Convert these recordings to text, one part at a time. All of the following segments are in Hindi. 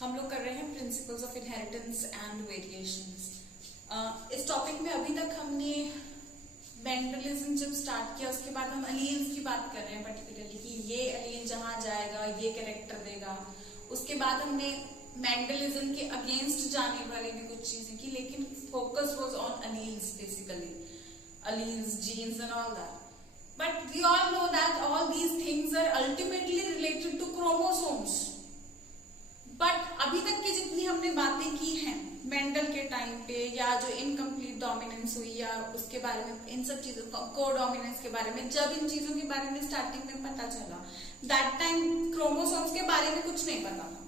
हम लोग कर रहे हैं principles of inheritance and variations. इस टॉपिक में अभी तक हमने मेंडलिज्म जब स्टार्ट किया उसके बाद हम अलील्स की बात कर रहे हैं पर्टिकुलरली कि ये अलील जहां जाएगा ये कैरेक्टर देगा। उसके बाद हमने मेंडलिज्म के अगेंस्ट जाने वाली भी कुछ चीजें की, लेकिन focus was on alleles basically, alleles, genes and all that. But we all know that all these things are ultimately related to chromosomes. But अभी तक की जितनी हमने बातें की हैं मेंडल के टाइम पे, या जो इनकम्प्लीट डोमिनेंस हुई या उसके बारे में, इन सब चीजों को डोमिनेंस के बारे में, जब इन चीजों के बारे में स्टार्टिंग में पता चला, दैट टाइम क्रोमोसोम्स के बारे में कुछ नहीं पता था।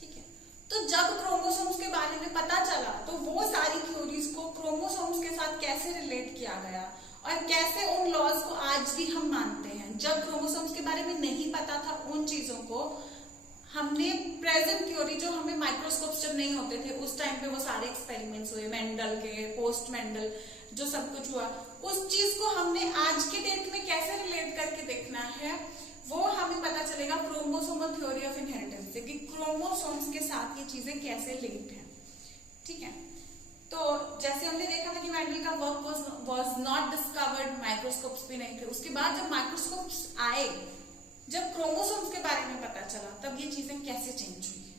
ठीक है, तो जब क्रोमोसोम्स के बारे में पता चला तो वो सारी थ्योरीज को क्रोमोसोम्स के साथ कैसे रिलेट किया गया और कैसे उन लॉज को आज भी हम मानते हैं। जब क्रोमोसोम्स के बारे में नहीं पता था, उन चीजों को हमने प्रेजेंट थ्योरी, जो हमें माइक्रोस्कोप्स जब नहीं होते थे उस टाइम पे वो सारे एक्सपेरिमेंट्स हुए मेंडल के, पोस्ट मेंडल, जो सब कुछ हुआ, उस चीज को हमने आज के डेट में कैसे रिलेट करके देखना है, वो हमें पता चलेगा क्रोमोसोमल थ्योरी ऑफ इनहेरिटेंस से, कि क्रोमोसोम्स के साथ ये चीजें कैसे लिंक्ड है। ठीक है, तो जैसे हमने देखा था कि मेंडल का work was not discovered, microscopes भी नहीं थे। उसके बाद जब माइक्रोस्कोप्स आए, जब क्रोमोसोम्स के बारे में पता चला, तब ये चीजें कैसे चेंज हुई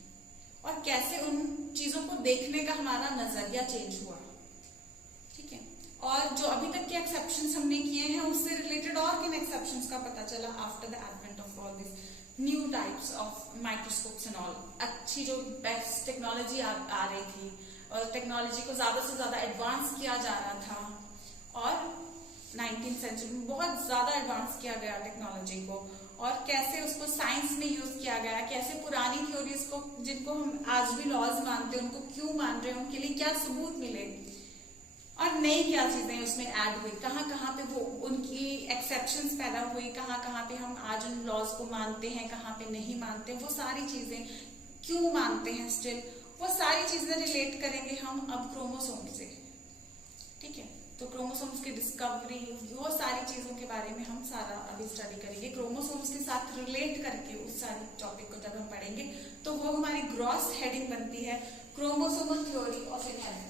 और कैसे उन चीजों को देखने का हमारा नजरिया चेंज हुआ। ठीक है, और जो अभी तक के एक्सेप्शंस हमने किए हैं उससे रिलेटेड और किन एक्सेप्शंस का पता चला after the advent of all this new types of microscopes and all. अच्छी जो बेस्ट टेक्नोलॉजी आ रही थी और टेक्नोलॉजी को ज्यादा से ज्यादा एडवांस किया जा रहा था, और 19th सेंचुरी में बहुत ज्यादा एडवांस किया गया टेक्नोलॉजी को, और कैसे उसको साइंस में यूज किया गया, कैसे पुरानी थ्योरीज को, जिनको हम आज भी लॉज मानते हैं, उनको क्यों मान रहे हैं, उनके लिए क्या सबूत मिले, और नई क्या चीजें उसमें ऐड हुई, कहाँ कहाँ पे वो उनकी एक्सेप्शंस पैदा हुई, कहाँ कहाँ पे हम आज उन लॉज को मानते हैं, कहाँ पे नहीं मानते, वो सारी चीजें क्यों मानते हैं स्टिल, वो सारी चीजें रिलेट करेंगे हम अब क्रोमोसोम से। ठीक है, तो क्रोमोसोम्स की डिस्कवरी, वो सारी चीजों के बारे में हम सारा अभी स्टडी करेंगे। क्रोमोसोम्स के साथ रिलेट करके उस सारी टॉपिक को जब हम पढ़ेंगे तो वो हमारी ग्रॉस हेडिंग बनती है chromosomal theory of inheritance.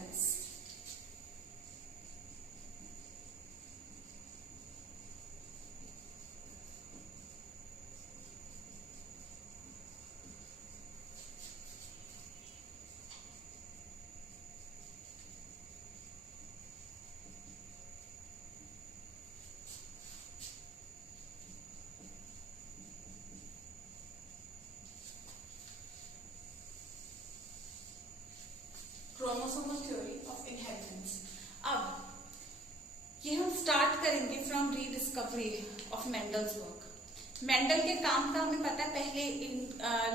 Chromosomal theory of inheritance. अब ये हम स्टार्ट करेंगे from rediscovery of Mendel's work. Mendel के काम का हमें पता है, पहले इन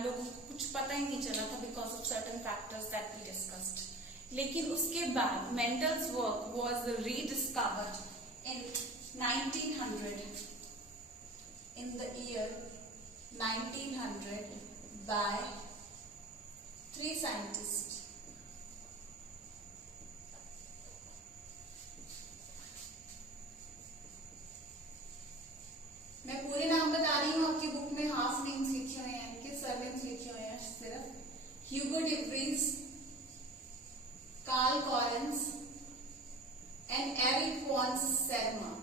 लोगों को कुछ पता ही नहीं चला था because of certain factors that we discussed, लेकिन उसके बाद Mendel's work was rediscovered in 1900, in the year 1900 by 3 scientists. मैं पूरे नाम बता रही हूँ, आपकी बुक में हाफ नेम्स लिखे हुए हैं, इनके सरनेम्स लिखे हुए हैं सिर्फ। Hugo de Vries, Carl Correns and Erich von Tschermak.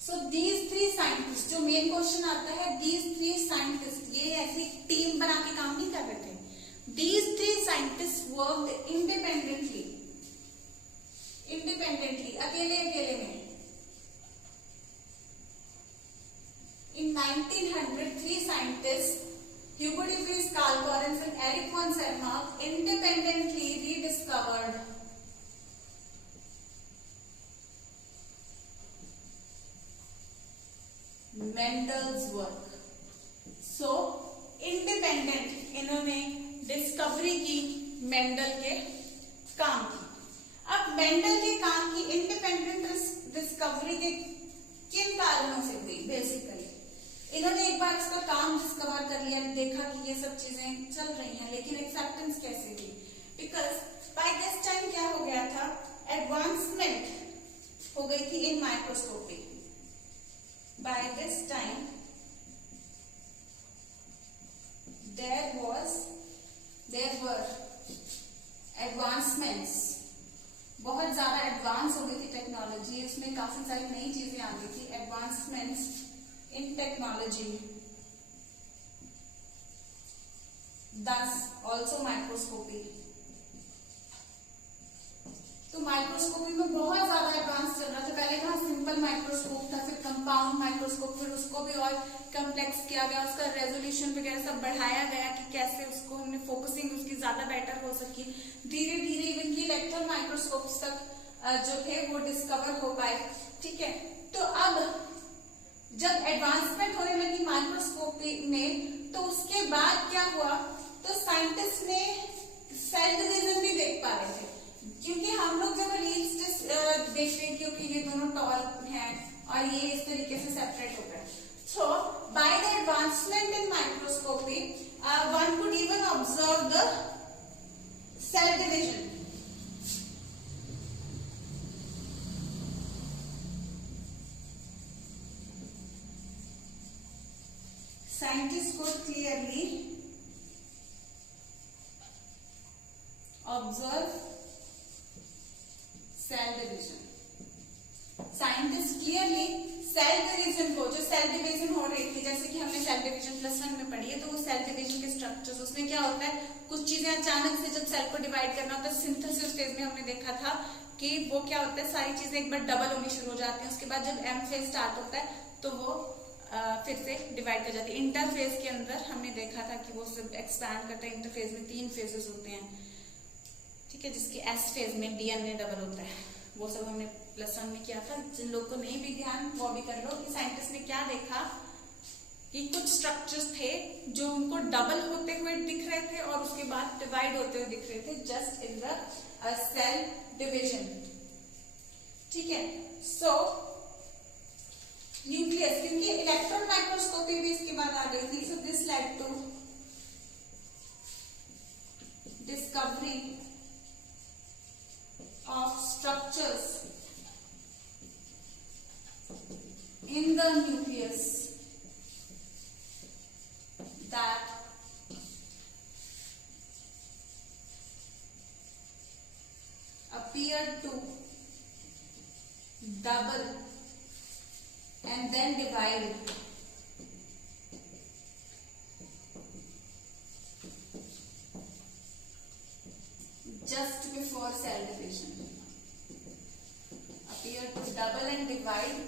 So these 3 scientist, जो मेन क्वेश्चन आता है, these 3 साइंटिस्ट, ये ऐसी टीम बना के काम नहीं कर रहे थे। These 3 साइंटिस्ट वर्कड इंडिपेंडेंटली, अकेले में। In 1900, 3 scientists, Hugo de Vries, Carl Correns and Eric von Sermark, independently rediscovered Mendel's work. So independent इन्होंने डिस्कवरी की मेंडल के काम की। अब मेंडल के काम की इंडिपेंडेंट डिस्कवरी के किन कारणों से हुई? बेसिकली इन्होंने एक बार इसका काम डिस्कवर कर लिया, देखा कि ये सब चीजें चल रही हैं, लेकिन एक्सेप्टेंस कैसे हुई? बिकॉज बाय दिस टाइम क्या हो गया था, एडवांसमेंट हो गई थी in microscopy. By this time advancements, बहुत ज्यादा एडवांस हो गई थी टेक्नोलॉजी, इसमें काफी सारी नई चीजें आ गई थी। एडवांसमेंट्स इन टेक्नोलॉजी, thus also माइक्रोस्कोपी। तो माइक्रोस्कोपी में बहुत ज्यादा एडवांस चल रहा था। पहले कहाँ सिंपल माइक्रोस्कोप था, फिर कंपाउंड माइक्रोस्कोप, फिर उसको भी और कम्प्लेक्स किया गया, उसका रेजोल्यूशन वगैरह सब बढ़ाया गया कि कैसे उसको हमने फोकसिंग उसकी ज्यादा बेटर हो सकी। धीरे धीरे इवन की इलेक्ट्रॉन माइक्रोस्कोप्स तक जो थे वो डिस्कवर हो पाए। ठीक है, तो अब जब एडवांसमेंट होने लगी माइक्रोस्कोपी में, तो उसके बाद क्या हुआ, तो साइंटिस्ट ने सेल डिवीजन भी देख पा रहे थे। क्योंकि हम लोग जब रील्स देख रहे हैं, क्योंकि ये दोनों टॉल हैं और ये इस तरीके से सेपरेट हो गए। So by the advancement in microscopy one could even observe the cell division. Scientists could clearly observe cell division. Scientists clearly cell division को, जो सेल डिवीजन हो रही थी, जैसे कि हमने सेल डिवीजन +1 में पढ़ी है, तो वो सेल डिवीजन के स्ट्रक्चर्स, उसमें क्या होता है, कुछ चीजें अचानक से जब सेल को डिवाइड करना होता है, सिंथेसिस फेज में हमने देखा था कि वो क्या होता है, सारी चीजें एक बार डबल होनी शुरू हो जाती हैं, उसके बाद जब एम फेज स्टार्ट होता है तो वो फिर से डिवाइड कर जाती है। इंटरफेज के अंदर हमने देखा था कि वो सब एक्सपैंड करता है। इंटरफेज में 3 फेजेस होते हैं, ठीक है, जिसके एस फेज में डीएनए डबल होता है। वो सब हमने +1 में किया था। जिन लोग को नहीं भी ध्यान वो भी कर लो कि साइंटिस्ट ने क्या देखा कि कुछ स्ट्रक्चर्स थे जो उनको डबल होते हुए दिख रहे थे और उसके बाद डिवाइड होते हुए दिख रहे थे, just in the cell division. ठीक है, सो न्यूक्लियस, क्योंकि इलेक्ट्रॉन माइक्रोस्कोपी भी इसके बाद आ गई थी, so this led to discovery of structures in the nucleus that appeared to double and then divide just before cell division. Appear to double and divide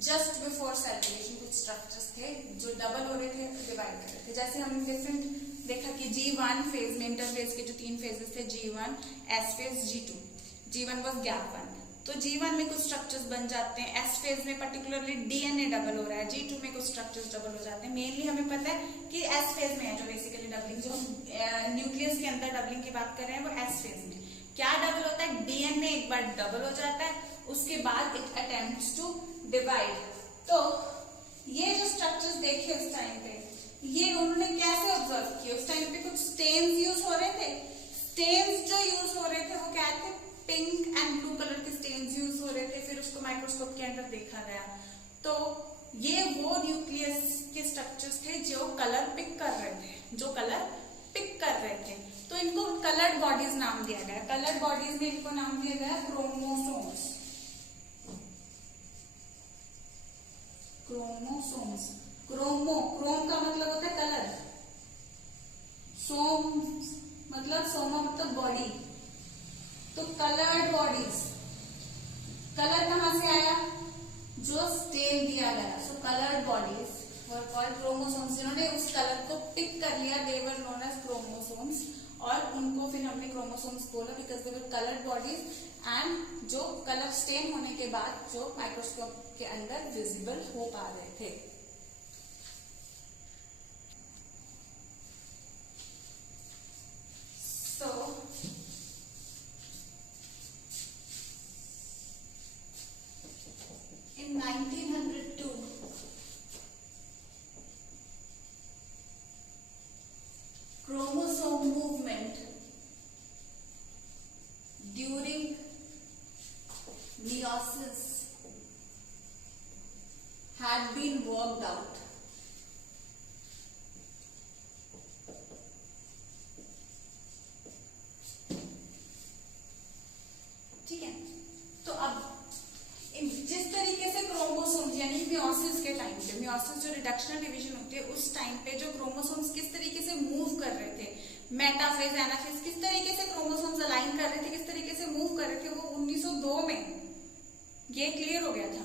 just before cell division. कुछ स्ट्रक्चर्स थे जो डबल हो रहे थे, डिवाइड कर रहे थे। जैसे हमने डिफरेंट देखा कि G1 फेज में, इंटरफेज के जो 3 फेजेस थे, G1, S phase, G2। G1 was gap 1, तो G1 में कुछ स्ट्रक्चर्स बन जाते हैं। S फेज में पर्टिकुलरली डीएनए डबल हो रहा है। G2 में कुछ स्ट्रक्चर्स डबल हो जाते हैं। मेनली हमें पता है कि S फेज में है जो बेसिकली डबलिंग, जो न्यूक्लियस के अंदर डबलिंग की बात कर रहे हैं, वो S फेज में क्या डबल होता है, डीएनए एक बार डबल हो जाता है, उसके बाद इट अटेम्प्ट्स टू डिवाइड। तो ये जो स्ट्रक्चर्स देखे उस टाइम पे, ये उन्होंने कैसे ऑब्जर्व किए? उस टाइम पे कुछ स्टेन्स यूज हो रहे थे। स्टेन्स जो यूज हो रहे थे वो क्या थे, पिंक एंड ब्लू कलर के स्टेन्स यूज हो रहे थे। फिर उसको माइक्रोस्कोप के अंदर देखा गया, तो ये वो न्यूक्लियस के स्ट्रक्चर्स थे जो कलर पिक कर रहे थे, जो कलर पिक कर रहे थे। तो इनको कलर्ड बॉडीज नाम दिया गया। कलर्ड बॉडीज में इनको नाम दिया गया क्रोमोसोम्स। क्रोमोसोम्स, क्रोम का मतलब होता है कलर, सोमा मतलब बॉडी, तो कलर्ड बॉडीज। कलर कहां से आया, जो स्टेन दिया गया। So coloured bodies were called chromosomes. जिन्होंने उस कलर को पिक कर लिया, they were known as chromosomes, और उनको फिर हमने क्रोमोसोम्स बोला because they were coloured bodies and जो कलर स्टेन होने के बाद जो माइक्रोस्कोप के अंदर विजिबल हो पा रहे थे। सो in 1902 chromosome movement during meiosis had been worked out. Time पे जो क्रोमोसोम्स किस तरीके से मूव कर रहे थे, मेटाफेज एनाफेज किस तरीके से क्रोमोसोम्स अलाइन कर रहे थे, किस तरीके से मूव कर रहे थे, वो 1902 में ये क्लियर हो गया था।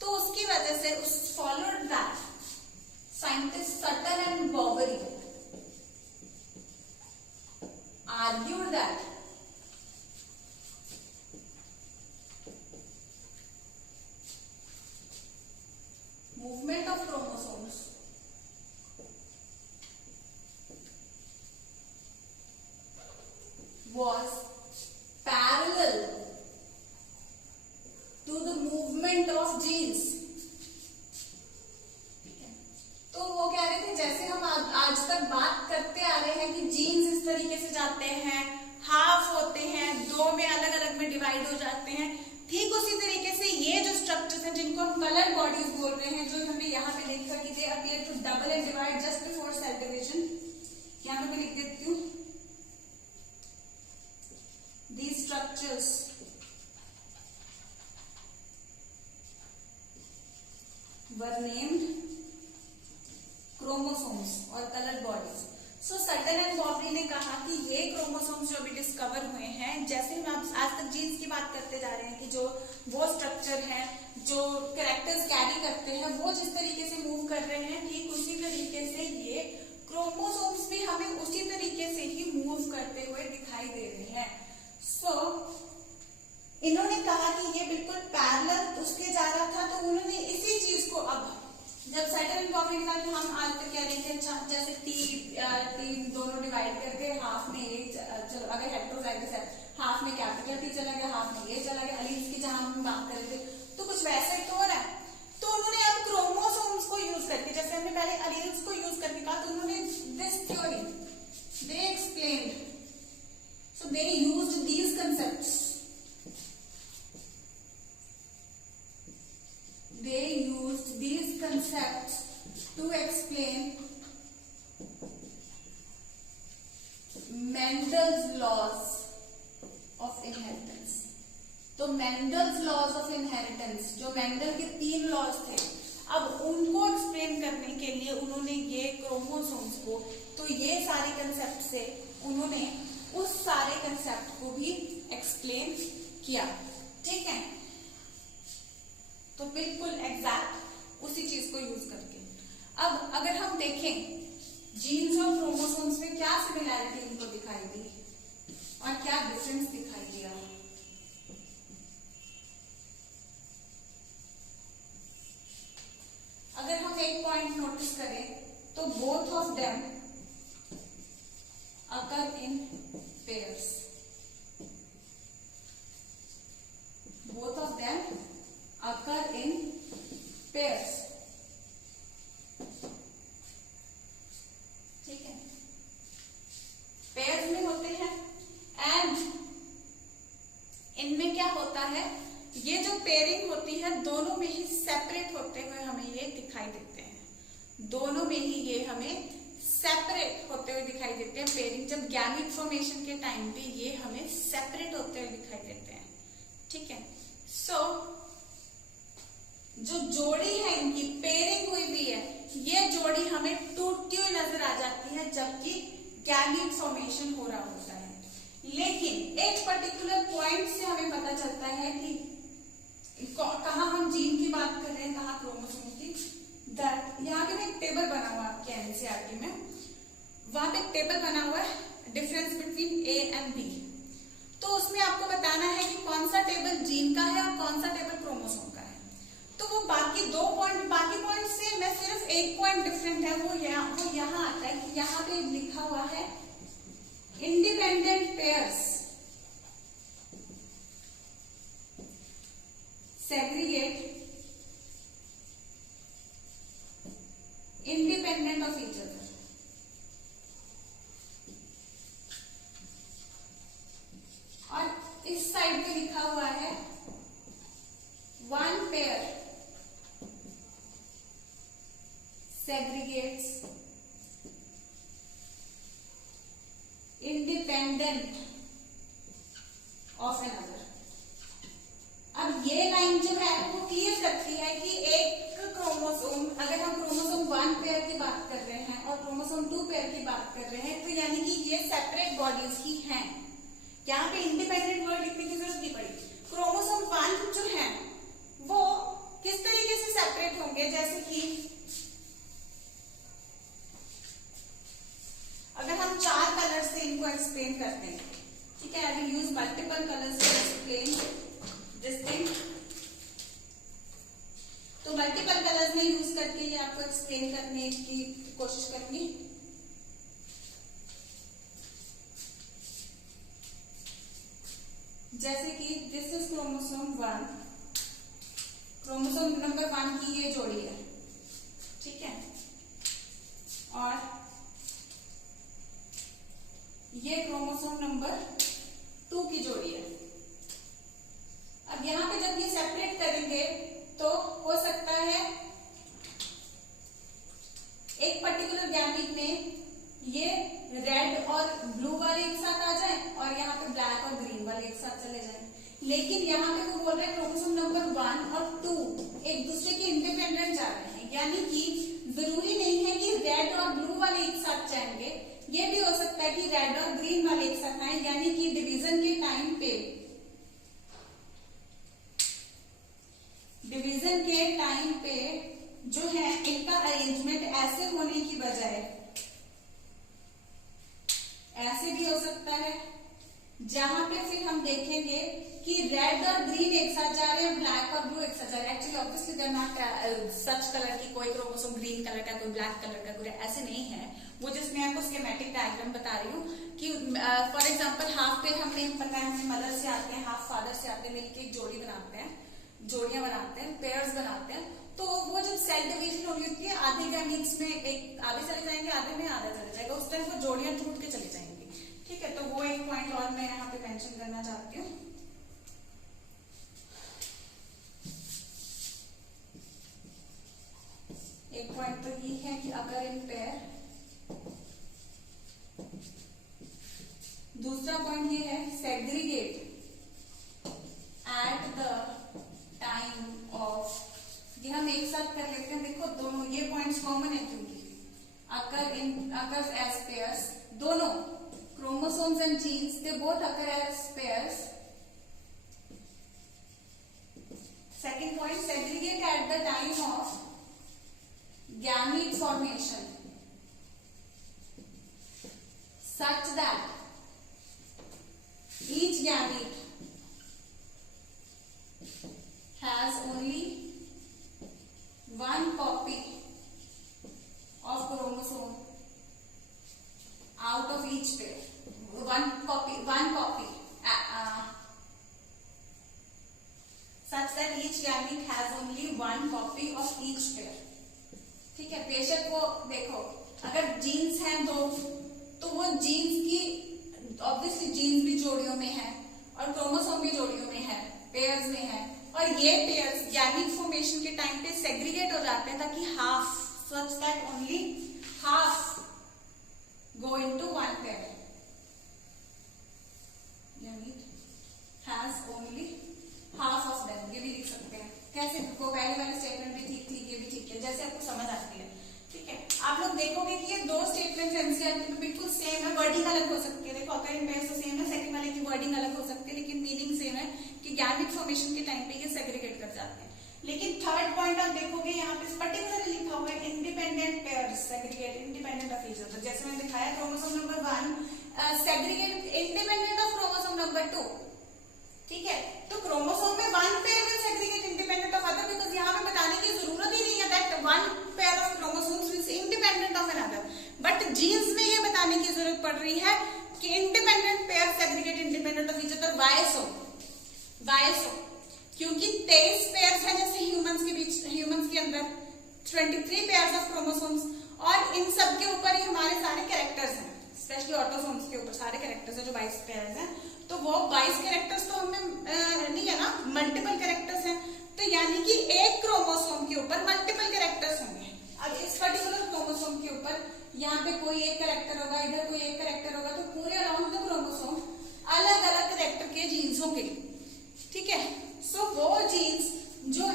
तो उसकी वजह से उस followed that scientist Sutton and Boveri argued that movement of chromosomes was parallel to the movement of genes। तो वो कह रहे थे जैसे हम आज तक बात करते आ रहे हैं कि जीन्स इस तरीके से जाते हैं, हाफ होते हैं, दो में अलग अलग में डिवाइड हो जाते हैं, ठीक उसी तरीके से ये जो स्ट्रक्चर्स हैं जिनको हम कलर बॉडीज बोल रहे हैं, जो हमने यहाँ पे देखा कि they appear to double and divide just before cell division, यहाँ पे मैं लिख देती हूँ, these structures were named chromosomes और colour bodies. So Sutton and Boveri ने कहा कि ये क्रोमोसोम्स जो अभी डिस्कवर हुए हैं, जैसे हम आज तक जीन्स की बात करते जा रहे हैं कि जो वो स्ट्रक्चर है जो कैरेक्टर्स कैरी करते हैं वो जिस तरीके से मूव कर रहे हैं, ठीक उसी तरीके से ये क्रोमोसोम्स भी हमें उसी तरीके से ही मूव करते हुए दिखाई दे रहे हैं। सो इन्होंने कहा कि ये बिल्कुल पैरेलल उसके जा रहा था, तो उन्होंने इसी चीज को अब जब सटन एंड बॉबरी ने कहा कि हम आज तक कह रहे थे जैसे टी दोनों डिवाइड करके हाफ में ये चलो, अगर हेटेरोजाइगस है हाफ में कैपिटल टी चला गया, हाफ में ये चला गया, अलील्स की जहां हम बात कर रहे थे, तो कुछ वैसा ही तो हो रहा है। तो उन्होंने अब क्रोमोसोम्स को यूज करके, जैसे हमने पहले अलील्स को यूज करके कहा, तो उन्होंने this theory they explained, so they used these concepts, they used these concepts to explain Mendel's laws of inheritance। तो Mendel's laws of inheritance जो मेंडल के 3 लॉज थे, अब उनको एक्सप्लेन करने के लिए उन्होंने ये क्रोमोसोम्स को, तो ये सारे कंसेप्ट से उन्होंने उस सारे कंसेप्ट को भी एक्सप्लेन किया, ठीक है। तो बिल्कुल एग्जैक्ट उसी चीज को यूज करके। अब अगर हम देखें जीन्स और क्रोमोसोम्स में क्या सिमिलैरिटी इनको दिखाई दी और क्या डिफरेंस दिखाई दिया, अगर हम एक पॉइंट नोटिस करें तो both of them occur in pairs, both of them occur in pairs, ठीक है, पेयर्स में होते हैं। एंड इनमें क्या होता है, ये जो पेयरिंग होती है दोनों में ही सेपरेट होते हुए हमें ये दिखाई देते हैं, दोनों में ही ये हमें सेपरेट होते हुए दिखाई देते हैं। पेयरिंग जब गैमीट फॉर्मेशन के टाइम पे ये हमें सेपरेट होते हुए दिखाई देते हैं, ठीक है। सो जो जोड़ी है इनकी पेयरिंग हुई हुई है, ये जोड़ी हमें टूटती हुई नजर आ जाती है जबकि गैमीट फॉर्मेशन हो रहा होता है। लेकिन एक पर्टिकुलर पॉइंट से हमें पता चलता है कि कहाँ हम जीन की बात कर रहे हैं, कहाँ क्रोमोसोम की। दैट यहाँ पे एक टेबल बना हुआ है आपके एनसीईआरटी में, वहां पे एक टेबल बना हुआ है difference between A and B. तो उसमें आपको बताना है कि कौन सा टेबल जीन का है और कौन सा टेबल क्रोमोसोम का है। तो वो बाकी पॉइंट से मैं सिर्फ एक पॉइंट डिफरेंट है, वो यहाँ आता है कि यहाँ पे लिखा हुआ है independent pairs segregate independent of each other। और इस साइड पे लिखा हुआ है one pair segregates independent of another। अब ये लाइन जो है वो क्लियर करती है कि एक क्रोमोसोम, अगर हम क्रोमोसोम 1 पेयर की बात करें जैसे कि this is chromosome 1, chromosome number 1 की ये जोड़ी है, ठीक है, और ये क्रोमोसोम नंबर 2 की जोड़ी है। अब यहां पे जब ये सेपरेट करेंगे तो हो सकता है एक पर्टिकुलर गैमीट में ये रेड और ब्लू वाले एक साथ आ जाए और यहाँ पे ब्लैक और ग्रीन वाले एक साथ चले जाएं। लेकिन यहाँ पे वो बोल रहे हैं क्रोमोसोम नंबर 1 और 2 एक दूसरे के इंडिपेंडेंट जा रहे हैं, यानी कि जरूरी नहीं है कि रेड और ब्लू वाले एक साथ जाएंगे, ये भी हो सकता है कि रेड और ग्रीन वाले एक साथ आए, यानी कि डिवीजन के टाइम पे जो है इनका अरेंजमेंट ऐसे होने की बजाय ऐसे भी हो सकता है, जहां पे फिर हम देखेंगे कि रेड और ग्रीन एक साथ जा रहे हैं, ब्लैक और ब्लू एक साथ जा रहे हैं। Actually obviously there not such colour की, कोई क्रोमोसोम ग्रीन कलर का, कोई ब्लैक कलर का, कोई ऐसे नहीं है। वो जस्ट मैं आपको स्कीमेटिक डायग्राम बता रही हूँ कि फॉर एग्जांपल हाफ पे हमने पता है हमें मदर से आते हैं, हाफ फादर से आते हैं, मिलकर एक जोड़ी बनाते हैं, जोड़ियां बनाते हैं, पेयर्स बनाते हैं। तो वो जब सेल डिवीजन होगी होती है, आधे गैमीट्स में एक आधे चले जाएंगे, आधे में आधा चले जाएगा, उस टाइम वो जोड़ियां टूट के चली जाएंगी, ठीक है। तो वो एक पॉइंट और मैं यहाँ पे मेंशन करना चाहती हूँ। एक पॉइंट तो ये है कि अगर इन पेयर, दूसरा पॉइंट ये है segregate at the time of, ये हम एक साथ कर लेते हैं। देखो दोनों ये पॉइंट्स कॉमन है, क्योंकि अगर एज पेयर्स दोनों chromosomes and genes, they both occur as pairs. Second point, segregate at the time of gamete formation such that each gamete has only one copy of chromosome out of each pair. One copy such that each gamete has only one copy of each pair, ठीक है। बेशक वो देखो अगर जीन्स हैं दो, तो वो जीन्स की ऑब्वियसली जीन्स भी जोड़ियों में है और क्रोमोसोम भी जोड़ियों में है, पेयर्स में है, और ये पेयर्स गैमीट फॉर्मेशन के टाइम पे सेग्रीगेट हो जाते हैं ताकि half, such that only half go into one pair. Gamete has only half of them. ये भी लिख सकते हैं कैसे, वो पहले वाले स्टेटमेंट भी ठीक थी, ये भी ठीक है, जैसे आपको समझ आती है, ठीक है। आप लोग देखोगे कि ये दो स्टेटमेंट एनसीईआरटी में बिल्कुल सेम है, वर्डिंग अलग हो सकती है। देखो अगर इनमें तो सेम है, सेकंड वाले की वर्डिंग अलग हो सकती है, लेकिन मीनिंग सेम है कि गैमीट फॉर्मेशन के टाइम पे ये सेग्रीगेट कर जाते हैं। लेकिन थर्ड पॉइंट आप देखोगे यहाँ पे पर्टिकुलरली लिखा हुआ है independent pairs segregate independent of each other. जैसे मैंने दिखाया chromosome number 1 segregate independent of chromosome number 2, ठीक है। तो क्रोमोसोम में one pair will segregate independent of other, because यहाँ पे बताने की जरूरत ही नहीं है that one pair of chromosomes is independent of another, but genes में ये बताने की जरूरत पड़ रही है कि independent pair segregate independent of each other. Y सो क्योंकि 23 पेयर्स हैं, जैसे ह्यूमंस के अंदर 23 पेयर्स ऑफ क्रोमोसोम्स, और इन सब के ऊपर ही हमारे सारे कैरेक्टर्स हैं, स्पेशली ऑटोसोम्स के ऊपर सारे कैरेक्टर्स हैं जो 22 पेयर्स हैं। तो वो 22 कैरेक्टर्स तो हमें नहीं है ना, मल्टीपल कैरेक्टर्स हैं, तो यानी कि एक क्रोमोसोम के ऊपर मल्टीपल कैरेक्टर्स होंगे। अब इस पर्टिकुलर क्रोमोसोम के ऊपर यहाँ पे कोई एक कैरेक्टर होगा, इधर कोई एक कैरेक्टर होगा, तो पूरे अराउंड द क्रोमोसोम अलग अलग कैरेक्टर के जीन्स होंगे, ठीक है। सो वो जीन्स जो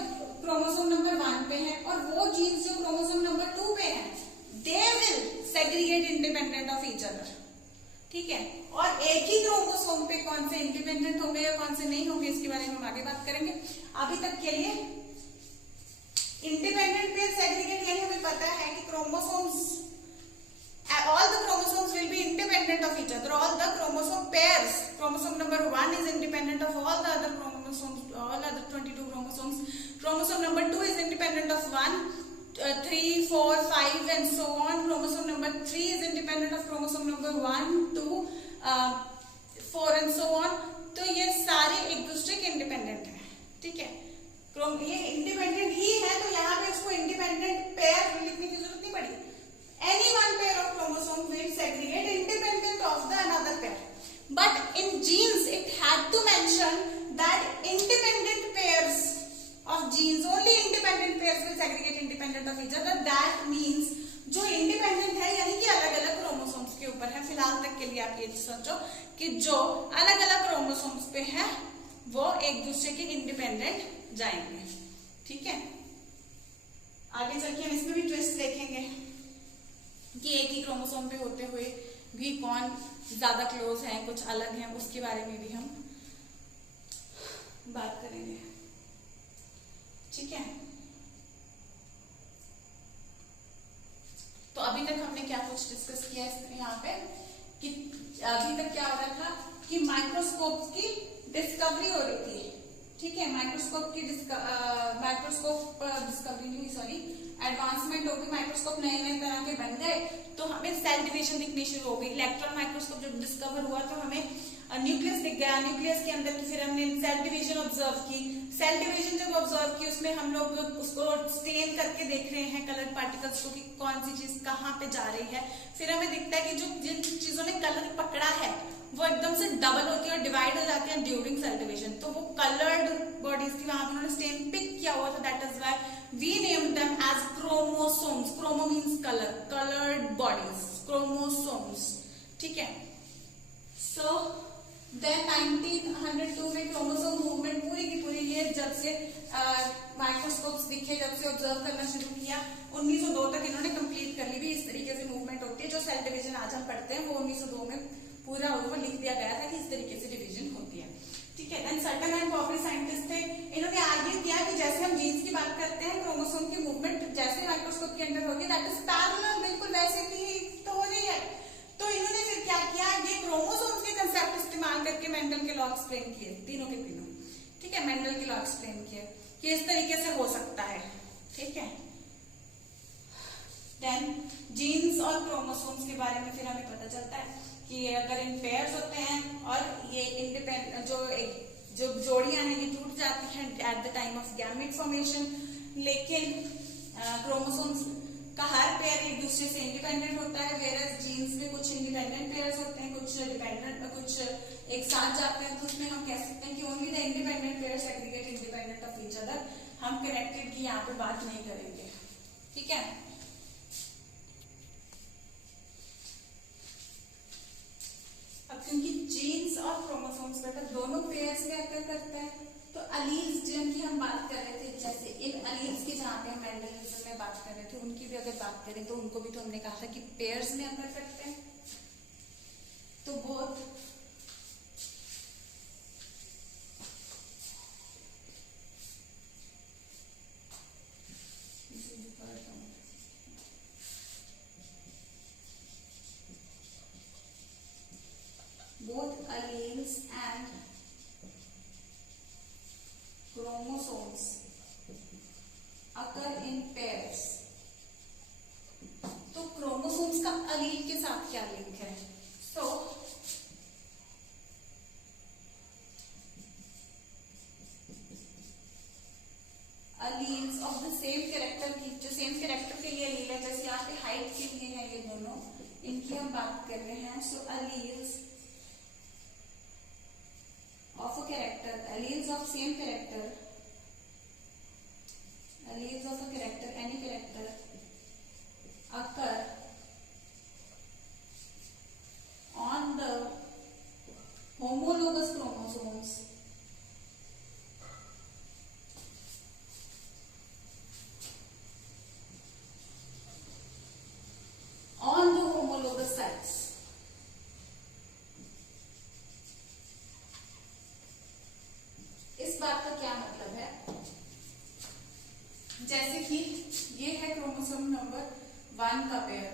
क्रोमोसोम नंबर 1 पे है और वो जीन्स जो क्रोमोसोम नंबर 2 पे है, दे will segregate independent of each other, ठीक है। और एक ही क्रोमोसोम पे कौन से इंडिपेंडेंट होंगे या कौन से नहीं होंगे, इसके बारे में हम आगे बात करेंगे। अभी तक के लिए इंडिपेंडेंट पेयर सेग्रीगेट यही हमें पता है कि chromosomes all the chromosomes will be independent of each other, all the chromosome pairs, chromosome number 1 is independent of all the other chromosomes, all other 22 chromosomes, chromosome number 2 is independent of 1, 3, 4, 5 and so on, chromosome number 3 is independent of chromosome number 1, 2, 4 and so on। तो ये सारी ठीक है, ये इंडिपेंडेंट ही है तो यहाँ पे इसको इंडिपेंडेंट पेयर लिखने की जरूरत नहीं पड़ी. Any one pair of chromosome will segregate independent of the other pair, but in genes it had to mention that independent pairs of genes, only independent pairs will segregate independent of each other. That means जो independent है यानी कि अलग अलग क्रोमोसोम्स के ऊपर है. फिलहाल तक के लिए आप ये सोचो कि जो अलग अलग क्रोमोसोम्स पे है वो एक दूसरे के इंडिपेंडेंट जाएंगे. ठीक है, आगे चल के हम इसमें भी ट्विस्ट देखेंगे कि एक ही क्रोमोसोम पे होते हुए भी कौन ज्यादा क्लोज है, कुछ अलग है, उसके बारे में भी हम बात करेंगे. ठीक है, तो अभी तक हमने क्या कुछ डिस्कस किया इसमें यहाँ पे कि अभी तक क्या हो रहा था कि माइक्रोस्कोप की डिस्कवरी हो रही थी. ठीक है, माइक्रोस्कोप डिस्कवरी नहीं, सॉरी, एडवांसमेंट होगी. माइक्रोस्कोप नए नए तरह के बन गए तो हमें सेल डिवीजन दिखनी शुरू हो गई. इलेक्ट्रॉन माइक्रोस्कोप जब डिस्कवर हुआ तो हमें न्यूक्लियस दिख गया. न्यूक्लियस के अंदर फिर हमने सेल डिवीजन ऑब्जर्व की. सेल डिवीजन जब ऑब्जर्व की उसमें हम लोग उसको स्टेन करके देख रहे हैं कलर पार्टिकल्स को कि कौन सी चीज कहाँ पे जा रही है. फिर हमें दिखता है कि जो जिन चीजों ने कलर पकड़ा है वो एकदम से डबल होती है और डिवाइड हो जाती है ड्यूरिंग सेल डिवीजन. तो वो कलर्ड बॉडीज थी, वहां पे उन्होंने स्टेन पिक किया हुआ था. That is why we name them as chromosomes. Chromo means colour, coloured bodies, chromosomes. ठीक है, सो देन 1902 में क्रोमोसोम मूवमेंट पूरी की पूरी ये जब से माइक्रोस्कोप्स दिखे, जब से ऑब्जर्व करना शुरू किया, 1902 तक इन्होंने कंप्लीट कर ली भी. इस तरीके से मूवमेंट होती है. जो सेल डिवीजन आज हम पढ़ते हैं वो 1902 में पूरा ऊपर लिख दिया गया था कि इस तरीके से डिवीजन होती है. ठीक है, देन सर्टन एंड कॉपरी साइंटिस्ट थे. इन्होंने आर्ग्यू किया कि जैसे हम जीन्स की बात करते हैं, क्रोमोसोम की मूवमेंट जैसे माइक्रोस्कोप के अंदर होगी दैट इज पैरेलल, बिल्कुल वैसे की तो हो रही है. तो इन्होंने फिर क्या किया, ये क्रोमोसोम्स के कंसेप्ट इस्तेमाल करके मेंडल के लॉ एक्सप्लेन किए, तीनों के तीनों. ठीक है, मेंडल के लॉ एक्सप्लेन किए कि इस तरीके से हो सकता है. ठीक है, देन जीन्स और क्रोमोसोम्स के बारे में फिर हमें पता चलता है कि अगर इन पेयर्स होते हैं और ये इंडिपेंडेंट जो जोड़ियां हैं ये टूट जाती हैं at the time of gamete formation. लेकिन क्रोमोसोम्स का हर पेयर एक दूसरे से इंडिपेंडेंट होता है, वेयरएज जीन्स में कुछ इंडिपेंडेंट पेयर्स होते हैं, कुछ डिपेंडेंट, कुछ एक साथ जाते हैं. तो उसमें हम कह सकते हैं कि only the independent pair segregate independent of each other. हम कनेक्टेड की यहाँ पे बात नहीं करेंगे. ठीक है, अब क्योंकि जीन्स और क्रोमोसोम्स बेटा दोनों पेयर्स में अकर करता है तो अलील्स जिनकी हम बात कर रहे थे, जैसे इन अलील्स की जहाँ पे हम मेंडलिज्म में बात कर रहे थे उनकी भी अगर बात करें तो उनको भी तो हमने कहा था कि पेयर्स में अकर करते हैं. तो बहुत both alleles and chromosomes occur in pairs. तो क्रोमोसोम्स का अलील के साथ क्या लिंक है? तो alleles of the same character की, जो सेम कैरेक्टर के लिए अलील है, जैसे यहाँ पे हाइट के लिए है ये दोनों, इनकी हम बात कर रहे हैं. सो alleles of a character, alleles of same character, alleles of a character, any character occur on the homologous chromosomes on the homologous sites. इस बात का क्या मतलब है, जैसे कि ये है क्रोमोसोम नंबर 1 का पेयर,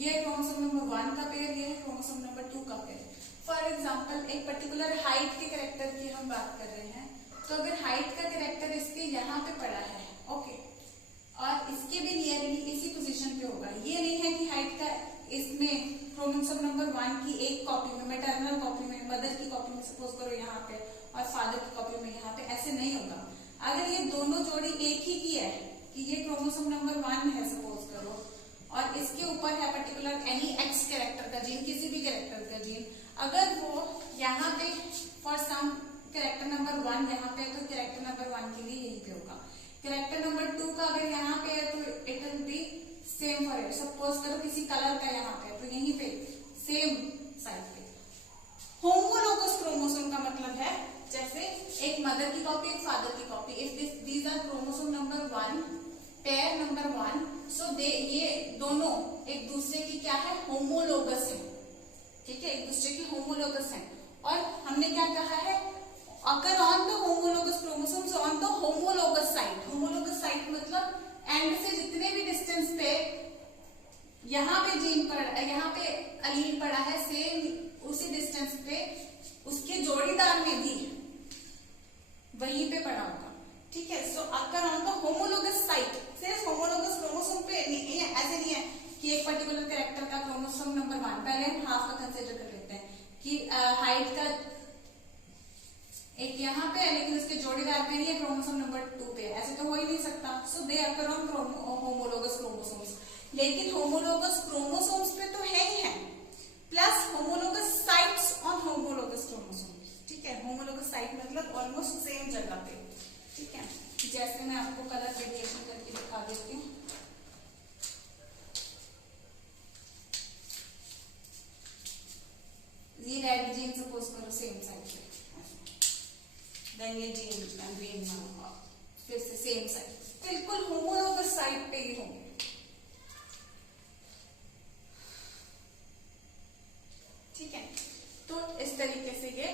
ये क्रोमोसोम नंबर 1 का पेयर, ये है क्रोमोसोम नंबर 2 का पेयर. फॉर एग्जांपल एक पर्टिकुलर हाइट के कैरेक्टर की हम बात कर रहे हैं, तो अगर हाइट का कैरेक्टर इसके यहाँ पे पड़ा है, ओके, और इसके भी नियरली इसी पोजीशन पे होगा. ये नहीं है कि हाइट का इसमें क्रोमोसोम नंबर 1 की एक कॉपी में, मैटरनल कॉपी में, मदर की कॉपी में सपोज करो यहाँ पे और फादर की कॉपी में यहाँ पे, ऐसे नहीं होगा. कि ये क्रोमोसोम नंबर 1 है सपोज करो, और इसके ऊपर है पर्टिकुलर एनी एक्स कैरेक्टर का जीन, किसी भी कैरेक्टर का जीन, अगर वो यहाँ पे फॉर सम कैरेक्टर नंबर 1 यहाँ पे तो कैरेक्टर नंबर 1 के लिए यही पे होगा, कैरेक्टर नंबर 2 का अगर यहाँ पे है तो it will be same for it. Suppose करो किसी कलर का यहाँ पे तो यहीं पे सेम साइड पे। होमोलोगस क्रोमोसोम का मतलब है जैसे एक मदर की कॉपी एक फादर की copy, if these are chromosome number 1 pair number 1, so they ये दोनों एक दूसरे की क्या है, होमोलोगस है, ठीक है, एक दूसरे की होमोलोगस है। और हमने क्या कहा है, अगर on the homologous chromosomes on the homologous site, homologous site मतलब एंड से जितने भी डिस्टेंस पे यहाँ पे जीन पड़ा, यहाँ पे अलील पड़ा है, सेम उसी डिस्टेंस पे उसके जोड़ीदार में भी वहीं पे पड़ा होगा, ठीक है। सो अगर ऑन द होमोलोगस साइट, सिर्फ होमोलोगस क्रोमोसोम पे नहीं है, ऐसे नहीं है कि एक पर्टिकुलर कैरेक्टर का क्रोमोसोम नंबर 1, पहले हम हाफ का कंसिडर कर लेते हैं कि हाइट का एक यहाँ पे है लेकिन उसके जोड़ीदार पे नहीं है, क्रोमोसोम नंबर 2 पे, ऐसे तो हो ही नहीं सकता। सो दे अकर ऑन होमोलोगस क्रोमोसोम्स, लेकिन होमोलोगस क्रोमोसोम्स पे तो है ही है, plus homologous sites on homologous chromosomes, ठीक है। होमोलोगस साइट मतलब ऑलमोस्ट सेम जगह पे, ठीक है। जैसे मैं आपको कलर वेरिएशन करके दिखा देती हूँ, ये रेड जीन सपोज करो सेम साइड पे, देन ये जीन ग्रीन फिर से सेम साइड, बिल्कुल होमोलोगस साइड पे ही होंगे, ठीक है। तो इस तरीके से ये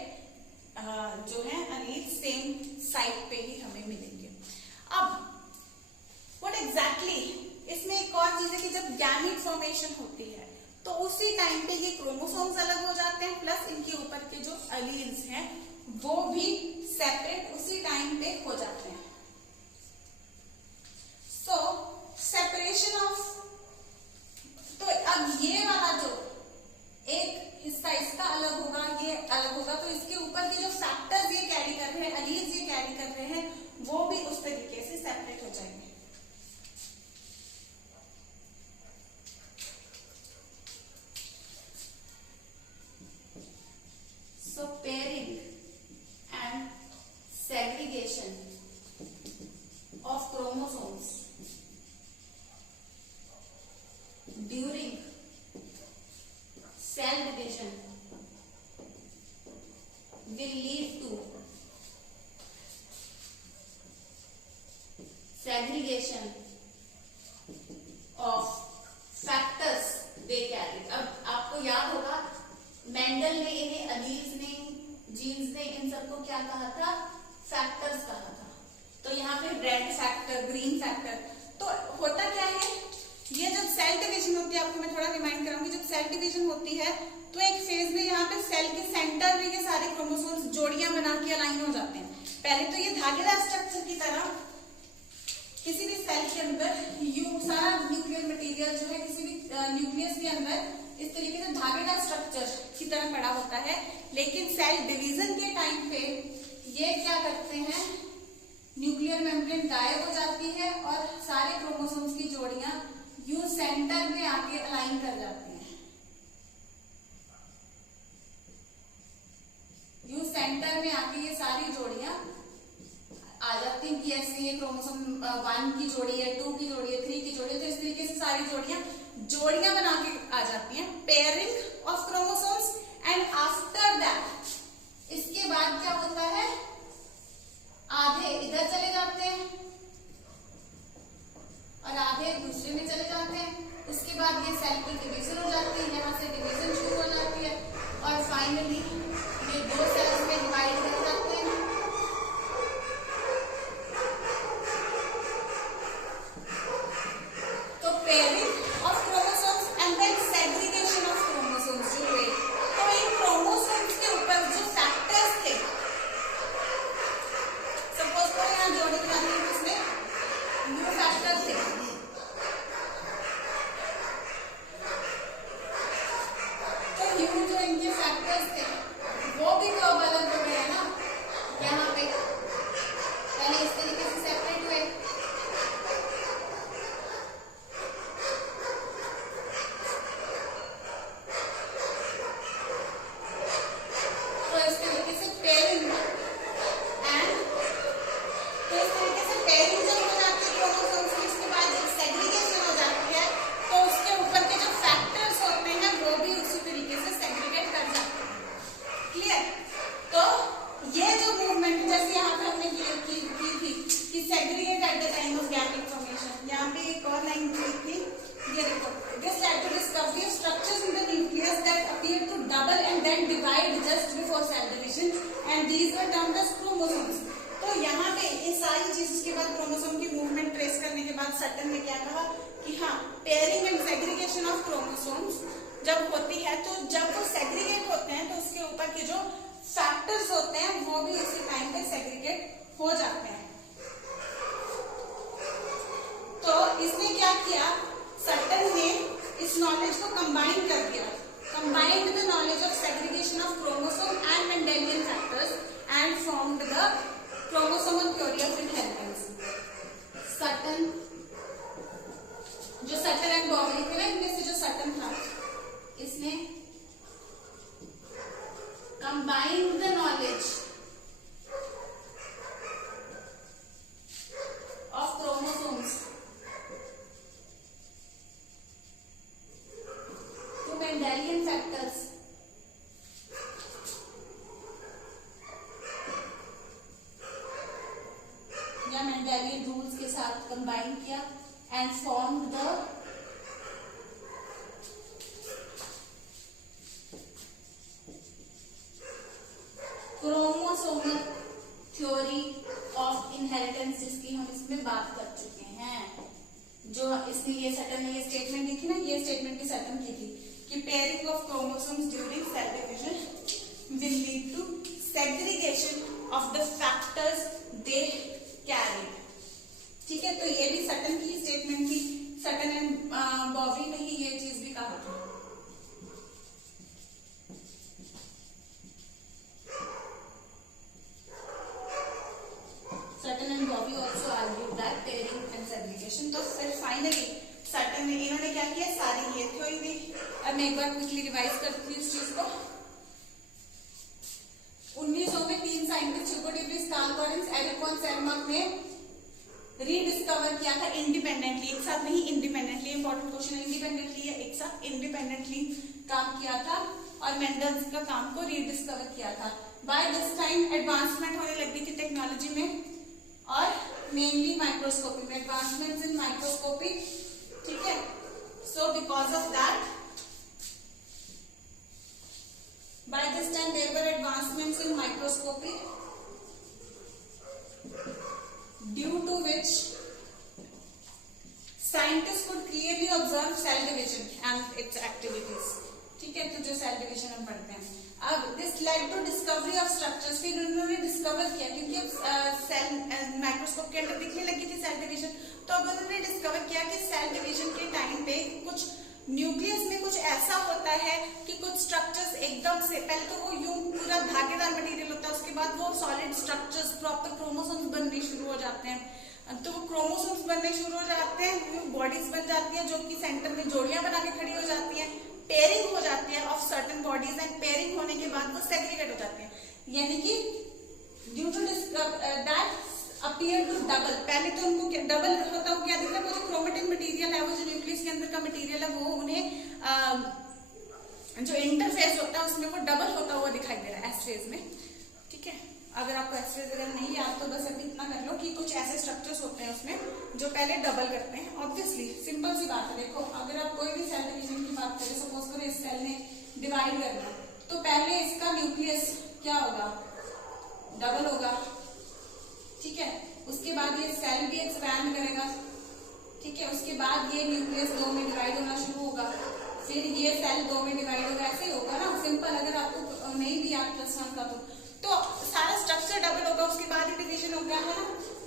जो है अलील सेम साइड पे ही हमें मिलेंगे। अब व्हाट एग्जैक्टली इसमें एक और चीज है कि जब गैमीट फॉर्मेशन होती है तो उसी टाइम पे ये क्रोमोसोम्स अलग हो जाते हैं, प्लस इनके ऊपर के जो अलील्स हैं वो भी सेपरेट उसी टाइम पे हो जाते हैं। सो सेपरेशन ऑफ, तो अब ये वाला जो एक हिस्सा इसका अलग होगा, ये अलग होगा, तो इसके ऊपर के जो फैक्टर्स ये कैरी कर रहे हैं, अलील्स ये कैरी कर रहे हैं, वो भी उस तरीके से सेपरेट हो जाएंगे। So pairing and segregation of chromosomes during cell division will lead to segregation of factors they carry। अब आपको याद होगा मेंडल ने इन्हें अलील्स ने जीन्स ने इन सबको क्या कहा था, फैक्टर्स कहा था। तो यहाँ पे रेड फैक्टर, ग्रीन फैक्टर, तो होता क्या है, ये जब सेल डिवीजन होती है, आपको मैं थोड़ा रिमाइंड कराऊंगी, जब सेल डिवीजन होती है तो एक फेज में यहाँ पे सेल के सेंटर में ये सारे क्रोमोसोम्स जोड़ियां बना के अलाइन हो जाते हैं। पहले तो ये धागेदार स्ट्रक्चर की तरह किसी भी सेल के अंदर सारा न्यूक्लियर मटेरियल जो है किसी भी न्यूक्लियस के अंदर इस तरीके से धागेदार स्ट्रक्चर की तरह पड़ा होता है, लेकिन सेल डिवीजन के टाइम पे ये क्या करते हैं, न्यूक्लियर मेम्ब्रेन गायब हो जाती है और सारे क्रोमोसोम्स की जोड़ियां यूं सेंटर में आके अलाइन कर जाती हैं, यूं सेंटर में आके ये सारी जोड़ियां आ जाती हैं कि ऐसे ये क्रोमोसोम 1 की जोड़ी है, 2 की जोड़ी है, 3 की जोड़ी है, तो इस तरीके से सारी जोड़ियां बना के आ जाती हैं। Pairing of chromosomes and after that इसके बाद क्या होता है, आधे इधर चले जाते हैं और आधे दूसरे में चले जाते हैं। उसके बाद ये सेल की डिवीजन हो जाती है, यहाँ से डिवीजन शुरू हो जाती है और फाइनली ये 2 सेल्स में डिवाइड हो जाते हैं। तो pairing of chromosomes and then segregation of chromosomes जो हुए, तो इन क्रोमोसोम्स के ऊपर जो फैक्टर्स थे, सपोज करो यहाँ जोड़ी बनानी है जिसमें न्यू फैक्टर थे, तो न्यू जो इनके फैक्टर्स थे वो भी तो अब अलग हो गए ना, यहाँ पे पहले इस तरीके से सेपरेट हुए, हो जाते हैं। तो इसने क्या किया, सटन ने इस नॉलेज को कंबाइन कर दिया, combined the knowledge of segregation of chromosome and Mendelian factors and formed the chromosomal theory of inheritance. Sutton, जो सटन एंड बॉबली थे ना, इनमें से जो सटन था, इसने combined the knowledge of chromosomes to Mendelian factors या मेंडेलियन रूल्स के साथ कंबाइन किया and form the chromosomal theory of inheritance, जिसकी हम इसमें बात कर चुके हैं। जो इसने ये सटन ने ये स्टेटमेंट दी थी ना, ये स्टेटमेंट भी सटन की थी कि pairing of chromosomes during cell division will lead to segregation of the factors they carry. ठीक है, तो ये भी सटन की स्टेटमेंट थी। सटन एंड बॉबली ने ही ये चीज भी कहा था। Sutton and Boveri also argued that pairing and segregation. तो फिर फाइनली सटन ने, इन्होंने क्या किया, सारी ये थ्योरी दी। अब मैं एक बार क्विकली रिवाइज करती हूँ इस चीज को। 1900 में 3 scientist, Hugo de Vries, Carl Correns, Erich von Tschermak ने रीडिस्कवर किया था इंडिपेंडेंटली, एक साथ नहीं, इंडिपेंडेंटली। इंपॉर्टेंट क्वेश्चन है, इंडिपेंडेंटली है, एक साथ इंडिपेंडेंटली काम किया था और मेंडल का काम को रीडिस्कवर किया था। बाय दिस टाइम एडवांसमेंट होने लगी थी टेक्नोलॉजी में और मेनली माइक्रोस्कोपी में, एडवांसमेंट्स इन माइक्रोस्कोपी। ठीक है, so because of that by this time there were advancements in microscopy due to which scientists could clearly observe cell division and its activities. ठीक है, तो जो सेल डिवीजन हम पढ़ते हैं, अब this led to discovery of structures. फिर उन्होंने डिस्कवर किया, क्योंकि अब सेल माइक्रोस्कोप के अंदर दिखने लगी थी सेल डिवीजन, तो अब उन्होंने डिस्कवर किया कि सेल डिवीजन के टाइम पे कुछ न्यूक्लियस में कुछ ऐसा होता है कि कुछ स्ट्रक्चर्स एकदम से, पहले तो वो यूं पूरा धागेदार मटेरियल होता है, उसके बाद वो सॉलिड स्ट्रक्चर्स, प्रॉपर क्रोमोसोम्स बनने शुरू हो जाते हैं। तो वो क्रोमोसोम्स बनने शुरू हो जाते हैं, बॉडीज बन जाती है जो कि सेंटर में जोड़ियां बना के खड़ी हो जाती हैं, पेयरिंग हो जाती है of certain bodies and pairing होने के बाद वो सेग्रीगेट हो जाते हैं, यानी कि due to that appear to double. पहले तो उनको डबल होता है, क्या दिख रहा है, वो जो क्रोमेटिन मटेरियल है, वो जो न्यूक्लियस के अंदर का मटेरियल है, वो उन्हें जो इंटरफेस होता है उसमें वो डबल होता हुआ दिखाई दे रहा है एस फेज में। ठीक है, अगर आपको एस फेज अगर नहीं याद तो बस अभी इतना कर लो कि कुछ ऐसे स्ट्रक्चर्स होते हैं उसमें जो पहले डबल करते हैं। ऑब्वियसली सिंपल सी बात है, देखो अगर आप कोई भी सेल डिवीजन की बात करें, सपोज करो इस सेल ने डिवाइड करना, तो पहले इसका न्यूक्लियस क्या होगा, डबल होगा। ठीक है, उसके बाद ये सेल भी एक्सपैंड करेगा। ठीक है, उसके बाद ये न्यूक्लियस 2 में डिवाइड होना शुरू होगा, फिर ये सेल 2 में डिवाइड होगा, ऐसे ही होगा ना सिंपल। अगर आपको नहीं भी याद +1 का तो सारा स्ट्रक्चर डबल होगा, उसके बाद ही डिवीजन होगा, है ना।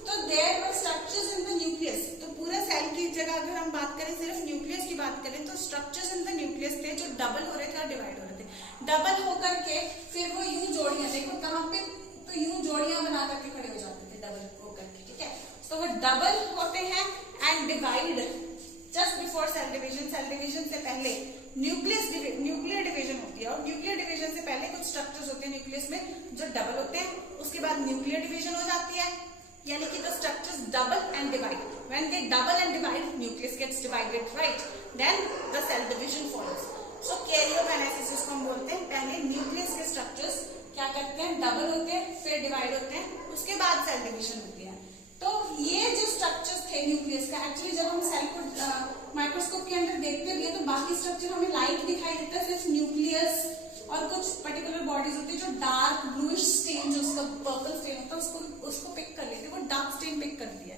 तो there were structures in the nucleus. तो पूरा सेल की जगह अगर हम बात करें, सिर्फ न्यूक्लियस की बात करें, तो स्ट्रक्चर्स इन द न्यूक्लियस थे जो डबल हो रहे थे और डिवाइड हो रहे थे। डबल होकर के फिर वो यूं जोड़ियां, देखो कहाँ पे, तो यूं जोड़ियां बना करके खड़े हो जाते थे डबल होकर के। ठीक है, तो वो डबल होते हैं and divide just before cell division. Cell division से पहले न्यूक्लियर डिवीजन होती है, और न्यूक्लियर डिवीजन से पहले कुछ स्ट्रक्चर्स होते हैं न्यूक्लियस में जो डबल होते हैं, उसके बाद न्यूक्लियर डिवीजन हो जाती है, यानी कि the structures double and divide. When they double and divide, nucleus gets divided, right, then the cell division follows. So karyokinesis जिसको हम बोलते हैं, पहले न्यूक्लियस के स्ट्रक्चर्स क्या करते हैं, डबल होते हैं, फिर डिवाइड होते हैं, उसके बाद सेल डिवीजन होती है। तो ये जो स्ट्रक्चर्स थे न्यूक्लियस का, एक्चुअली जब हम सेल को माइक्रोस्कोप के अंदर देखते भी है तो बाकी स्ट्रक्चर हमें लाइट दिखाई देता है, सिर्फ न्यूक्लियस और कुछ पर्टिकुलर बॉडीज होती है जो डार्क ब्लूइश स्टेन, जो उसका पर्पल स्टेन होता है, उसको पिक कर लेते हैं, वो डार्क स्टेन पिक कर दिया।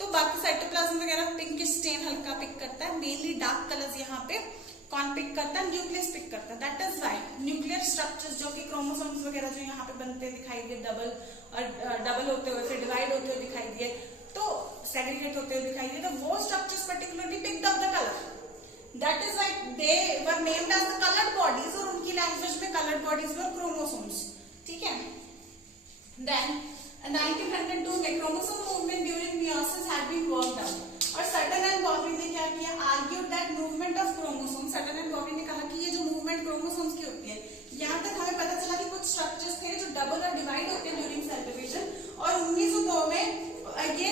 तो बाकी साइटोप्लाज्म वगैरह पिंकिश स्टेन हल्का पिक करता है, मेनली डार्क कलर्स यहाँ पे कौन पिक करता है, न्यूक्लियस पिक करता है। That is why nuclear structures जो कि क्रोमोसोम्स वगैरह जो यहाँ पे बनते दिखाई दे, डबल और डबल होते हुए फिर डिवाइड दिए तो सेग्रीगेट होते हुए दिखाई दिए, तो वो structures particularly picked up the colour, that is like they were named as the coloured bodies, और उनकी लैंग्वेज में कलर्ड बॉडीज वर क्रोमोसोम्स, ठीक है। देन 1902 में chromosome movement during meiosis had been worked out, और सटन एंड बॉबरी ने क्या किया, argued that movement of chromosome, Sutton and Boveri ने कहा कि ये जो मूवमेंट क्रोमोसोम्स की होती है, यहाँ तक हमें पता चला कि कुछ स्ट्रक्चर्स थे जो डबल और डिवाइड होते हैं ड्यूरिंग सेल डिवीजन, और 1902 में ये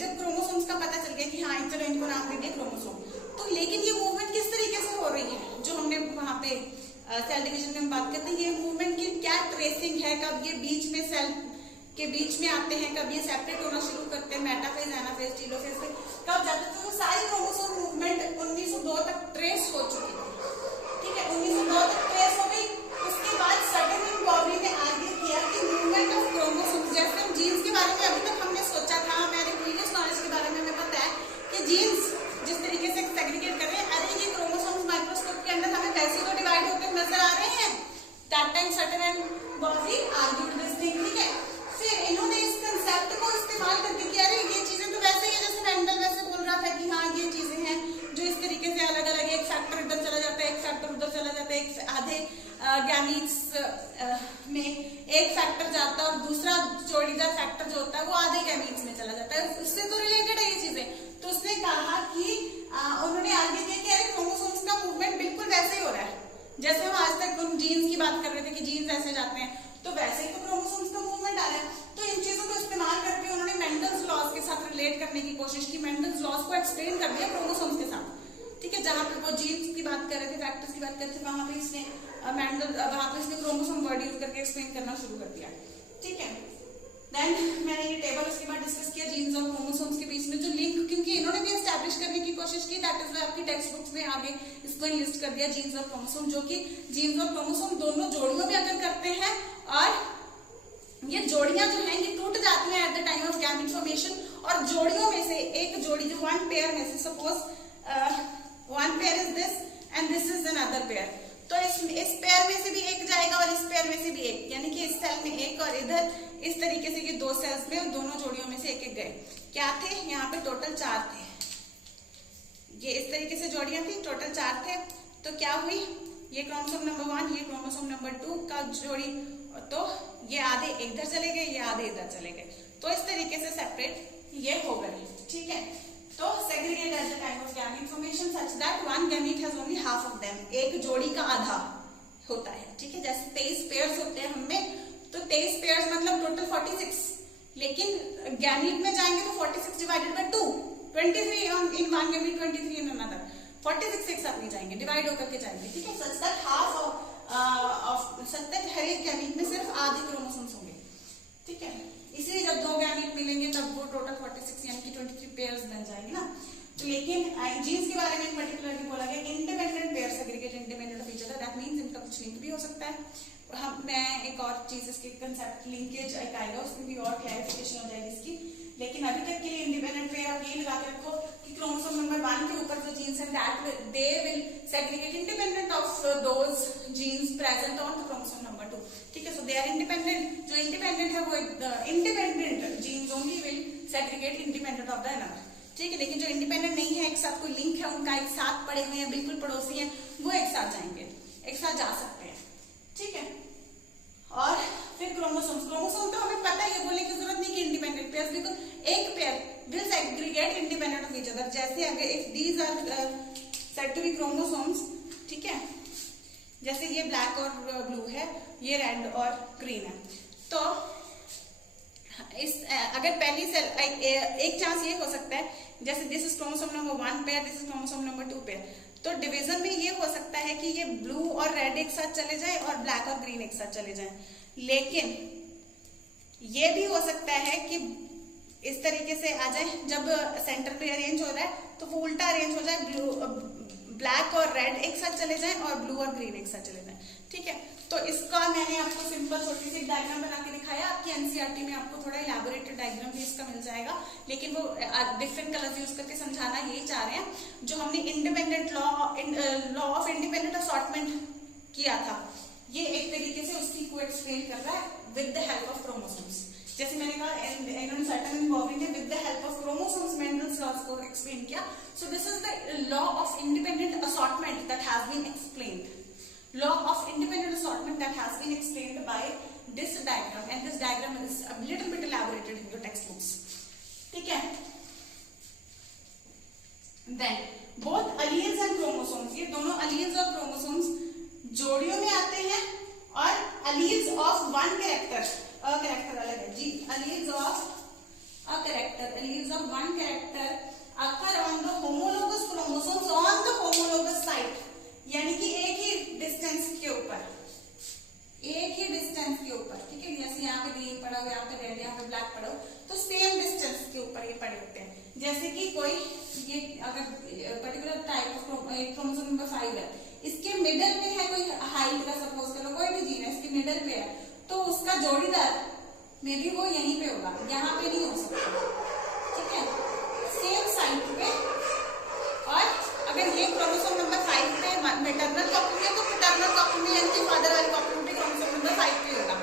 जब क्रोमोसोम्स का पता चल गया कि हाँ चलो इनको नाम दे दिया क्रोमोसोम, तो लेकिन ये मूवमेंट किस तरीके से हो रही है, जो हमने वहां पे सेल डिवीजन में हम बात करते हैं, ये मूवमेंट की क्या ट्रेसिंग है, कब ये बीच में सेल के बीच में आते हैं, कब ये सेपरेट होना शुरू करते हैं, मेटाफेज, एनाफेज, टेलोफेज पे कब जाते हैं, तो वो सारी क्रोमोसोम मूवमेंट 1902 तक ट्रेस हो चुकी है, ठीक है, 1902 तक ट्रेस हो गई। उसके बाद सटन एंड बॉबरी ने आर्ग्यू किया कि मूवमेंट ऑफ क्रोमोसोम्स, जैसे हम जीन्स के बारे में अभी तक हमने सोचा था, हमारे प्रीवियस नॉलेज के बारे में हमें पता है कि जीन्स जिस तरीके से सेग्रीगेट कर रहे हैं, अरे ये क्रोमोसोम्स माइक्रोस्कोप के अंदर हमें कैसे तो डिवाइड होते नजर आ रहे हैं, that time Sutton and Boveri argued this thing, ठीक है। फिर इन्होंने इस कंसेप्ट को इस्तेमाल करके कि अरे ये चीजें तो वैसे ही है जैसे मेंडल वैसे बोल रहा था कि हाँ ये चीजें हैं जो इस तरीके से अलग अलग, एक फैक्टर इधर चला जाता है, एक फैक्टर उधर चला जाता है, एक आधे गैमीट्स में एक फैक्टर जाता है और दूसरा जोड़ीदार फैक्टर जो होता है वो आधे गैमीट्स में चला जाता है, उससे तो रिलेटेड है ये चीजें। तो उसने कहा कि उन्होंने आगे किया कि अरे क्रोमोसोम्स का मूवमेंट बिल्कुल वैसे ही हो रहा है, जैसे हम आज तक उन जीन्स की बात कर रहे थे कि जीन्स ऐसे जाते हैं, तो वैसे ही तो क्रोमोसोम्स का मूवमेंट आ रहा है। तो इन चीजों को इस्तेमाल करके उन्होंने मेंडल्स लॉज के साथ रिलेट करने की कोशिश की, मेंडल्स लॉज को एक्सप्लेन कर दिया क्रोमोसोम्स के साथ, ठीक है। जहां पे वो जीन्स की बात कर रहे थे, फैक्टर्स की बात कर रहे थे, वहां पे इसने वहां पे इसने क्रोमोसोम वर्ड यूज करके एक्सप्लेन करना शुरू कर दिया, ठीक है। देन मैंने ये टेबल उसके बाद डिस्कस किया जीन्स और क्रोमोसोम्स के बीच में जो लिंक, क्योंकि इन्होंने भी एस्टैब्लिश करने की कोशिश की, दैट इज आपकी टेक्स्ट बुक्स में आगे इसको लिस्ट कर दिया जीन्स और क्रोमोसोम, जो कि जीन्स और क्रोमोसोम दोनों जोड़ियों में अगर करते हैं, और ये जोड़ियां जो हैं ये टूट जाती हैं at the time of gamete formation, और जोड़ियों में से एक जोड़ी जो वन पेयर में से, suppose one pair is this and this is another pair, तो इस पेयर में से भी एक जाएगा और इस पेयर में से भी एक, यानी कि इस सेल में एक और इधर इस तरीके से ये दो सेल्स में दोनों जोड़ियों में से एक एक गए, क्या थे यहाँ पे टोटल 4 थे, ये इस तरीके से जोड़ियां थी, टोटल 4 थे, तो क्या हुई, ये क्रोमोसोम नंबर 1 ये क्रोमोसोम नंबर 2 का जोड़ी, तो ये आधे इधर चले गए, ये आधे इधर चले गए, तो इस तरीके से सेपरेट ये हो गए, ठीक है। तो segregate at the time of gamete formation such that one gamete has only half of them, एक जोड़ी का आधा होता है, ठीक है। जैसे 23 पेयर्स होते हैं हमें, तो 23 पेयर्स मतलब टोटल 46, लेकिन गैमेट में जाएंगे तो 46 divided by 2, 23 in one gamete, 23 in another, 46 एक साथ नहीं जाएंगे, डिवाइड होकर के जाएंगे, ठीक है। Such that half of such that हर एक गैमेट में सिर्फ आधे क्रोमोसोम्स होंगे, ठीक है। इसलिए जब 2 गैमेट मिलेंगे तब वो टोटल 46 यानी कि 23 पेयर्स बन जाएंगे ना। तो लेकिन जीन्स के बारे में पर्टिकुलरली बोला गया independent pair segregate independent of each other, that means इनका कुछ लिंक भी हो सकता है। मैं एक और चीज इसके कंसेप्ट लिंकेज एक आएगा, उसमें भी और क्लैरिफिकेशन हो जाएगी इसकी, लेकिन अभी तक के लिए इंडिपेंडेंट पेयर आप ये लगा के रखो कि क्रोमोसोम नंबर 1 के ऊपर जो जीन्स है that they will segregate independent of those genes present on the chromosome number 2, ठीक है। सो दे आर इंडिपेंडेंट, जो इंडिपेंडेंट है वो independent genes only will segregate independent of the another, ठीक है। लेकिन जो इंडिपेंडेंट नहीं है, एक साथ कोई लिंक है उनका, एक साथ पड़े हुए हैं, बिल्कुल पड़ोसी हैं, वो एक साथ जाएंगे, एक साथ जा सकते हैं, ठीक है। और फिर क्रोमोसोम्स तो हमें पता है, बोलने की जरूरत नहीं कि इंडिपेंडेंट पेयर्स, बिकॉज एक pair will segregate independent of each other, जैसे अगर if these are said to be chromosomes, ठीक है, जैसे ये ब्लैक और ब्लू है, ये रेड और ग्रीन है, तो इस अगर पहली सेल एक चांस ये हो सकता है, जैसे this is chromosome number 1 pair, this is chromosome number 2 pair, तो डिवीजन में ये हो सकता है कि ये ब्लू और रेड एक साथ चले जाए और ब्लैक और ग्रीन एक साथ चले जाए, लेकिन ये भी हो सकता है कि इस तरीके से आ जाए, जब सेंटर पे अरेंज हो रहा है तो वो उल्टा अरेंज हो जाए, ब्लैक और रेड एक साथ चले जाएं और ब्लू और ग्रीन एक साथ चले जाएं, ठीक है। तो इसका मैंने आपको सिंपल छोटी सी डायग्राम बना के दिखाया, आपकी एनसीईआरटी में आपको थोड़ा इलैबोरेटेड डायग्राम भी इसका मिल जाएगा, लेकिन वो डिफरेंट कलर्स यूज करके समझाना यही चाह रहे हैं। जो हमने independent law of independent assortment किया था, ये एक तरीके से उसी को एक्सप्लेन कर रहा है with the help of chromosomes, जैसे मैंने कहा इन्होंने Sutton and Boveri with the help of chromosomes Mendel's laws को एक्सप्लेन किया. So this is the law of independent assortment that has been explained. Law of independent assortment that has been explained by this diagram, and this diagram is a little bit elaborated in your textbooks. ठीक है. Then both alleles and chromosomes, ये दोनों alleles और chromosomes जोड़ियों में आते हैं, और alleles of one character, a character अलग है जी, alleles of a character, alleles of one character occur on the homologous chromosomes on the homologous site. यानी कि एक ही डिस्टेंस के ऊपर, एक ही डिस्टेंस के ऊपर. ठीक है, जैसे यहाँ पे ग्रीन पड़ा हो, यहाँ पे रेड, यहाँ पे ब्लैक पड़ा हो, तो सेम डिस्टेंस के ऊपर ये पड़े होते हैं. जैसे कि कोई ये अगर particular type of chromosome number 5 है, इसके मिडल में है कोई हाइट का, सपोज करो कोई भी जीन है इसके मिडल पे है, तो उसका जोड़ीदार मे भी वो यहीं पे होगा, यहाँ पे नहीं हो सकता. ठीक है, सेम साइट पे. और अगर ये क्रोमोसोम नंबर 5 पे मैटरनल कॉपी में, तो पैटर्नल कॉपी में यानी कि फादर वाली कॉपी में भी क्रोमोसोम नंबर 5 पे होगा.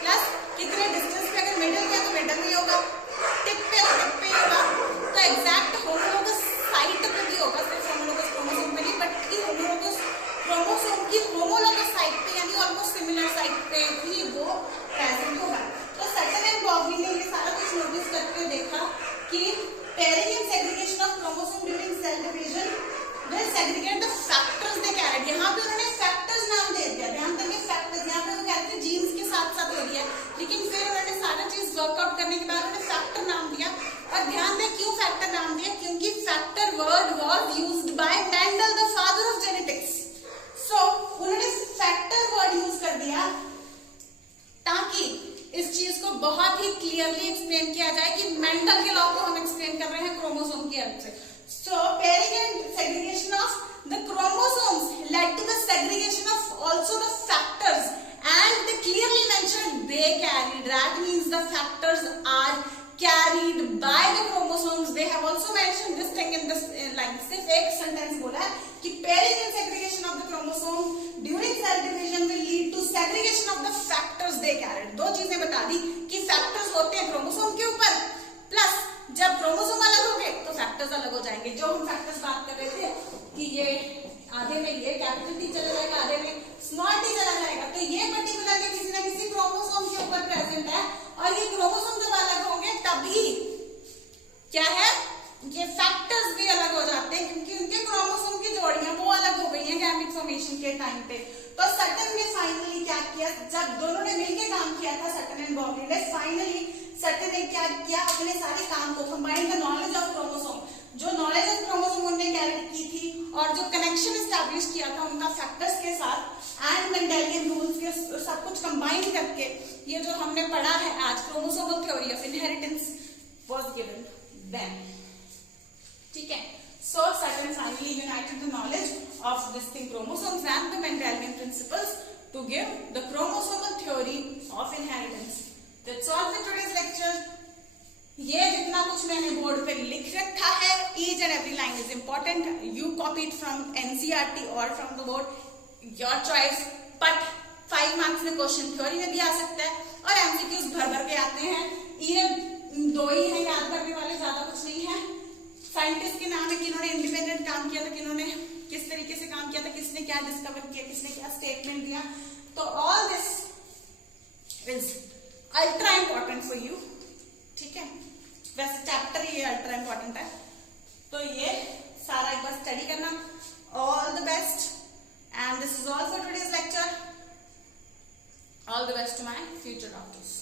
प्लस कितने डिस्टेंस पे, अगर मिडिल में है तो मिडिल में होगा, टिप पे हो टिप पे होगा. तो एग्जैक्ट होमोलोगस साइट पे भी होगा, सिर्फ होमोलोगस क्रोमोसोम पे नहीं, बट होमोलोगस क्रोमोसोम की होमोलोगस साइट पे यानी ऑलमोस्ट सिमिलर साइट पे भी वो प्रेजेंट होगा. तो सर्टेन एंड बॉबिन ने ये सारा कुछ नोटिस करके देखा कि pairing and segregation of chromosome during cell division will segregate the factors they carried. यहाँ पे उन्होंने factors नाम दे दिया. ध्यान देंगे factors, यहाँ पे वो कहते हैं genes के साथ साथ हो रही है, लेकिन फिर उन्होंने सारा चीज वर्कआउट करने के बाद उन्होंने factor नाम दिया. और ध्यान दें क्यों factor नाम दिया, क्योंकि factor word was used by Mendel, the father of genetics. So उन्होंने factor word यूज कर दिया ताकि इस चीज को बहुत ही क्लियरली एक्सप्लेन किया जाए कि मेंडल के लॉ को हम एक्सप्लेन कर रहे हैं क्रोमोसोम की हेल्प से. So pairing and segregation of the chromosomes led to the segregation of also the factors, and they clearly mentioned they carried, that means the factors are carried by the chromosomes. They have also mentioned this thing in this line. सिर्फ एक सेंटेंस बोला है कि pairing and segregation of the chromosome during cell division will lead to segregation of the factors they carried. दो चीजें बता दी कि factors होते हैं क्रोमोसोम के ऊपर, प्लस जब क्रोमोसोम अलग होंगे तो फैक्टर्स अलग हो जाएंगे. जो हम फैक्टर्स बात कर रहे थे कि ये आधे में ये कैपिटल टी चला जाएगा, आधे में स्मॉल टी चला जाएगा, तो ये पर्टिकुलरली किसी ना किसी क्रोमोसोम के ऊपर प्रेजेंट है. और ये क्रोमोसोम जब अलग होंगे तभी क्या है, ये फैक्टर्स भी अलग हो जाते हैं, क्योंकि उनके क्रोमोसोम की जोड़ियां वो अलग हो गई हैं गैमेट फॉर्मेशन के टाइम पे. तो सर्टेन ने फाइनली क्या किया, जब दोनों ने मिलकर काम किया था, सर्टेन एंड बॉबिन ने, फाइनली सर्टेन ने क्या किया, अपने सारे काम को combine the knowledge of chromosome, जो नॉलेज ऑफ क्रोमोसोम उन्होंने कैरी की थी और जो कनेक्शन एस्टैब्लिश किया था उनका फैक्टर्स के साथ, एंड मेंडेलियन रूल्स के सब कुछ कंबाइन करके ये जो हमने पढ़ा है आज, chromosomal theory of inheritance was given then. ठीक है, so Saturn finally united the knowledge of this thing chromosomes and the Mendelian principles to give the chromosomal theory of inheritance. That's all for today's lecture. ये जितना कुछ मैंने बोर्ड पे लिख रखा है, each and every line is important. You copy it from NCERT or from the board, your choice. But 5 marks में क्वेश्चन थ्योरी में भी आ सकता है और MCQs भर भर के आते हैं. ये 2 ही है याद करने वाले, ज्यादा कुछ नहीं है. साइंटिस्ट के नाम है, किन्होंने इंडिपेंडेंट काम किया था, किन्होंने किस तरीके से काम किया था, किसने क्या डिस्कवर किया, किसने क्या स्टेटमेंट दिया. तो all this is ultra important for you. ठीक है, वैसे चैप्टर ये अल्ट्रा इंपॉर्टेंट है, तो ये सारा एक बार स्टडी करना. All the best, and this is all for today's lecture. All the best to my future doctors.